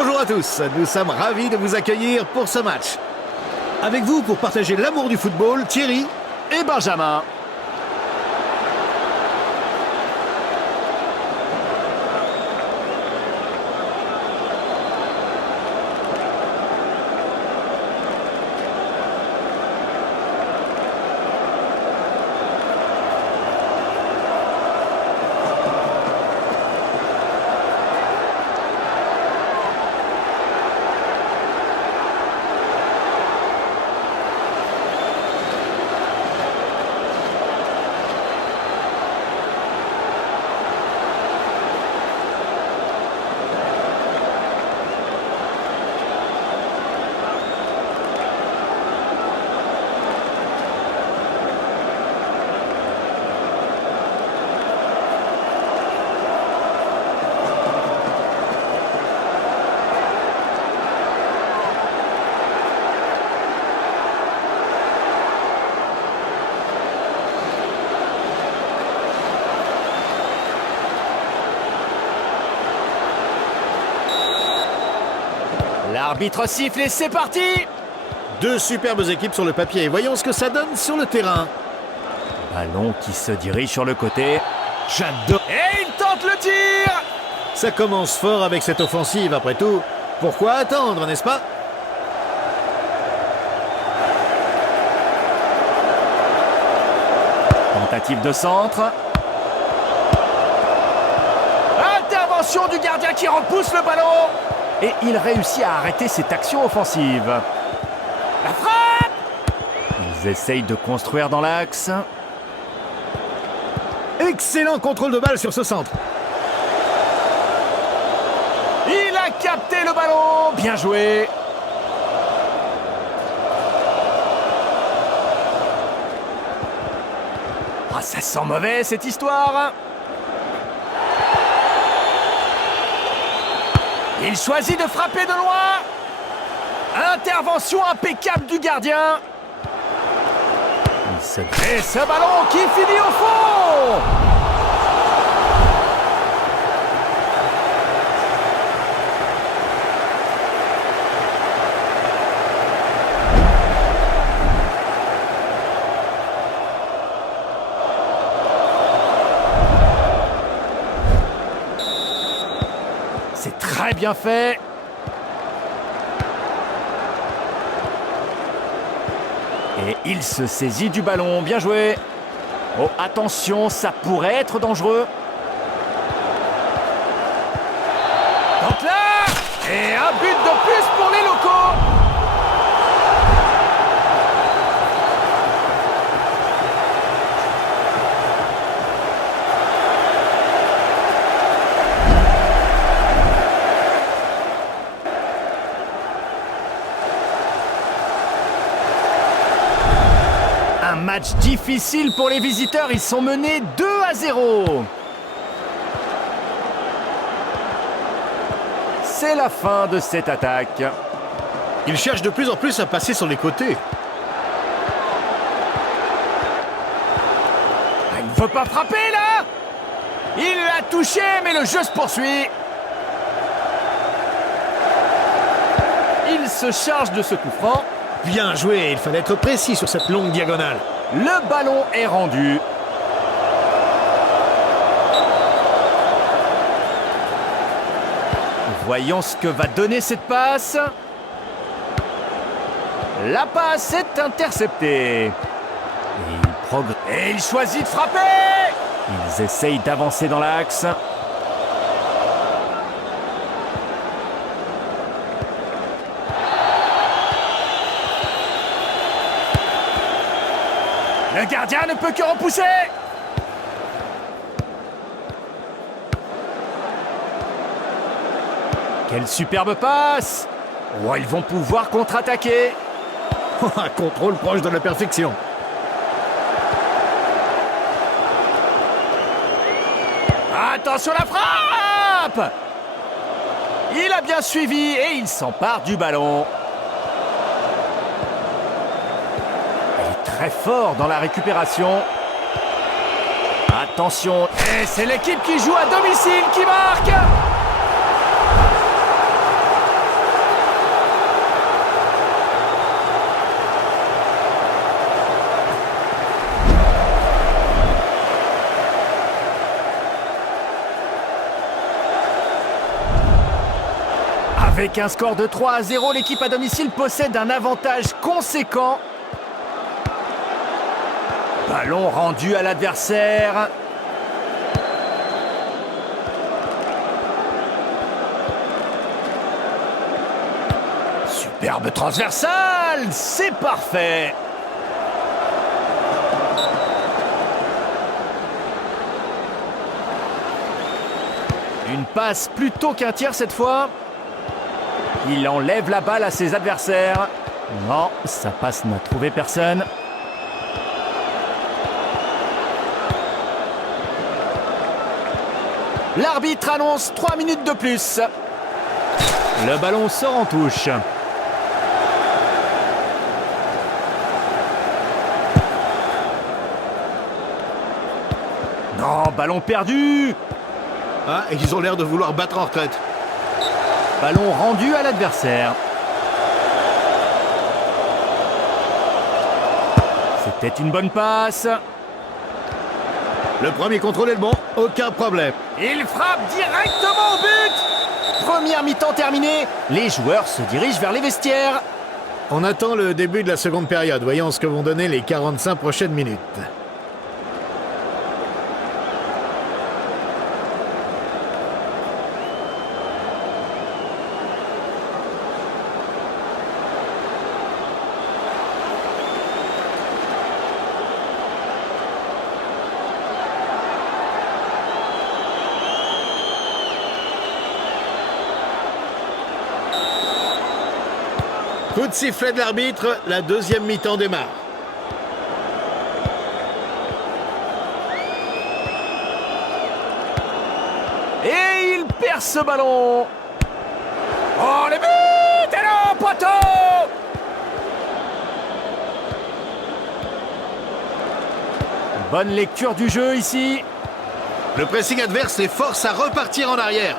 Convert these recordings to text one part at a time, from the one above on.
Bonjour à tous, nous sommes ravis de vous accueillir pour ce match. Avec vous pour partager l'amour du football, Thierry et Benjamin. L'arbitre siffle et c'est parti. Deux superbes équipes sur le papier. Voyons ce que ça donne sur le terrain. Ballon qui se dirige sur le côté. J'adore. Et il tente le tir. Ça commence fort avec cette offensive, après tout. Pourquoi attendre, n'est-ce pas? Tentative de centre. Intervention du gardien qui repousse le ballon. Et il réussit à arrêter cette action offensive. La frappe. Ils essayent de construire dans l'axe. Excellent contrôle de balle sur ce centre. Il a capté le ballon. Bien joué. Ah, ça sent mauvais cette histoire. Il choisit de frapper de loin. Intervention impeccable du gardien. Et ce ballon qui finit au fond. C'est très bien fait. Et il se saisit du ballon. Bien joué. Oh, attention, ça pourrait être dangereux. Donc là, et un but de plus pour les locaux. Un match difficile pour les visiteurs, ils sont menés 2-0. C'est la fin de cette attaque. Il cherche de plus en plus à passer sur les côtés. Il ne veut pas frapper là. Il l'a touché mais le jeu se poursuit. Il se charge de ce coup franc. Bien joué, il fallait être précis sur cette longue diagonale. Le ballon est rendu. Voyons ce que va donner cette passe. La passe est interceptée. Et il choisit de frapper. Ils essayent d'avancer dans l'axe. Le gardien ne peut que repousser. Quelle superbe passe. Oh, ils vont pouvoir contre-attaquer. Un contrôle proche de la perfection. Attention la frappe. Il a bien suivi et il s'empare du ballon. Très fort dans la récupération. Attention. Et c'est l'équipe qui joue à domicile qui marque. Avec un score de 3-0, l'équipe à domicile possède un avantage conséquent. Ballon rendu à l'adversaire. Superbe transversale, c'est parfait. Une passe plutôt qu'un tir cette fois. Il enlève la balle à ses adversaires. Non, sa passe n'a trouvé personne. L'arbitre annonce 3 minutes de plus. Le ballon sort en touche. Non, ballon perdu. Ah, et ils ont l'air de vouloir battre en retraite. Ballon rendu à l'adversaire. C'était une bonne passe. Le premier contrôle est le bon, aucun problème. Il frappe directement au but. Première mi-temps terminée. Les joueurs se dirigent vers les vestiaires. On attend le début de la seconde période. Voyons ce que vont donner les 45 prochaines minutes. Coup de sifflet de l'arbitre, la deuxième mi-temps démarre. Et il perd ce ballon. Oh, le but! Et non, poteau! Bonne lecture du jeu ici. Le pressing adverse les force à repartir en arrière.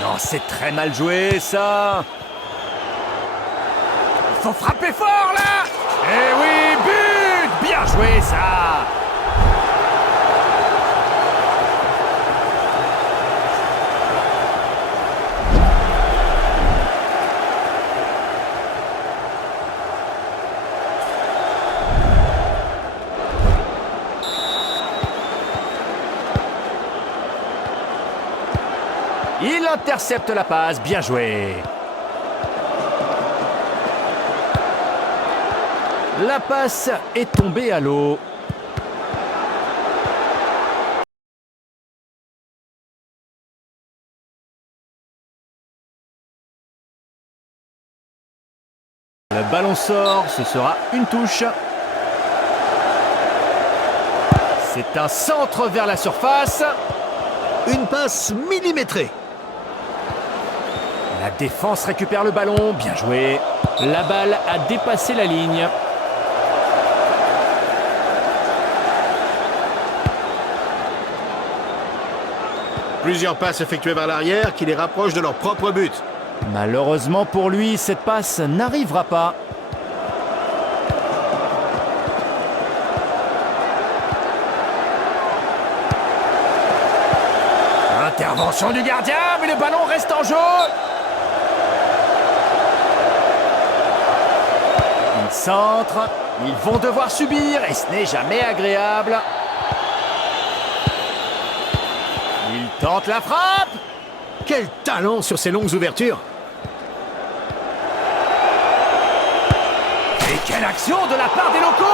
Non, c'est très mal joué, ça. Il faut frapper fort, là. Eh oui, but! Bien joué, ça. Il intercepte la passe, bien joué. La passe est tombée à l'eau. Le ballon sort, ce sera une touche. C'est un centre vers la surface. Une passe millimétrée. La défense récupère le ballon, bien joué. La balle a dépassé la ligne. Plusieurs passes effectuées vers l'arrière qui les rapprochent de leur propre but. Malheureusement pour lui, cette passe n'arrivera pas. Intervention du gardien, mais le ballon reste en jeu. Il centre, ils vont devoir subir et ce n'est jamais agréable. Il tente la frappe. Quel talent sur ces longues ouvertures. Et quelle action de la part des locaux.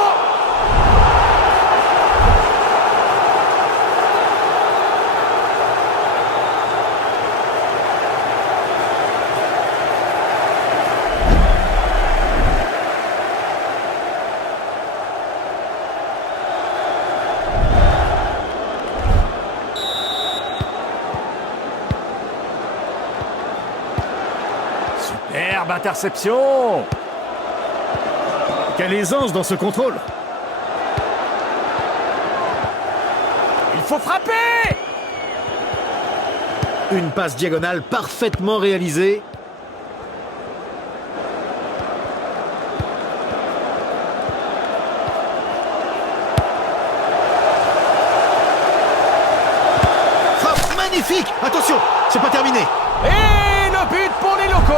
Superbe interception. Quelle aisance dans ce contrôle. Il faut frapper. Une passe diagonale parfaitement réalisée. magnifique. Attention, c'est pas terminé. Et le but pour les locaux.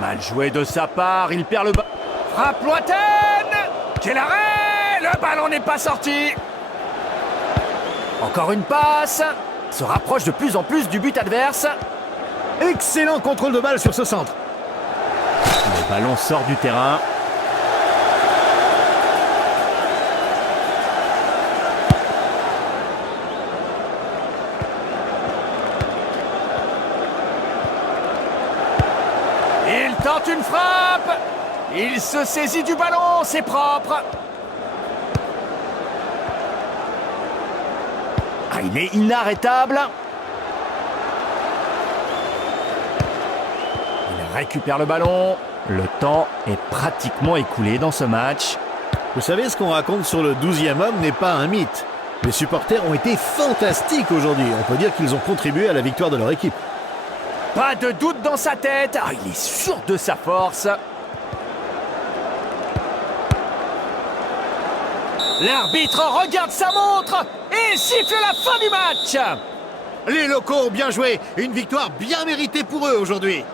Mal joué de sa part, il perd le ballon. Frappe lointaine. Quel arrêt! Le ballon n'est pas sorti. Encore une passe. Se rapproche de plus en plus du but adverse. Excellent contrôle de balle sur ce centre. Le ballon sort du terrain. Il tente une frappe. Il se saisit du ballon, c'est propre. Ah, il est inarrêtable. Il récupère le ballon. Le temps est pratiquement écoulé dans ce match. Vous savez, ce qu'on raconte sur le 12e homme n'est pas un mythe. Les supporters ont été fantastiques aujourd'hui. On peut dire qu'ils ont contribué à la victoire de leur équipe. Pas de doute dans sa tête. Ah, il est sûr de sa force. L'arbitre regarde sa montre et siffle la fin du match. Les locaux ont bien joué. Une victoire bien méritée pour eux aujourd'hui.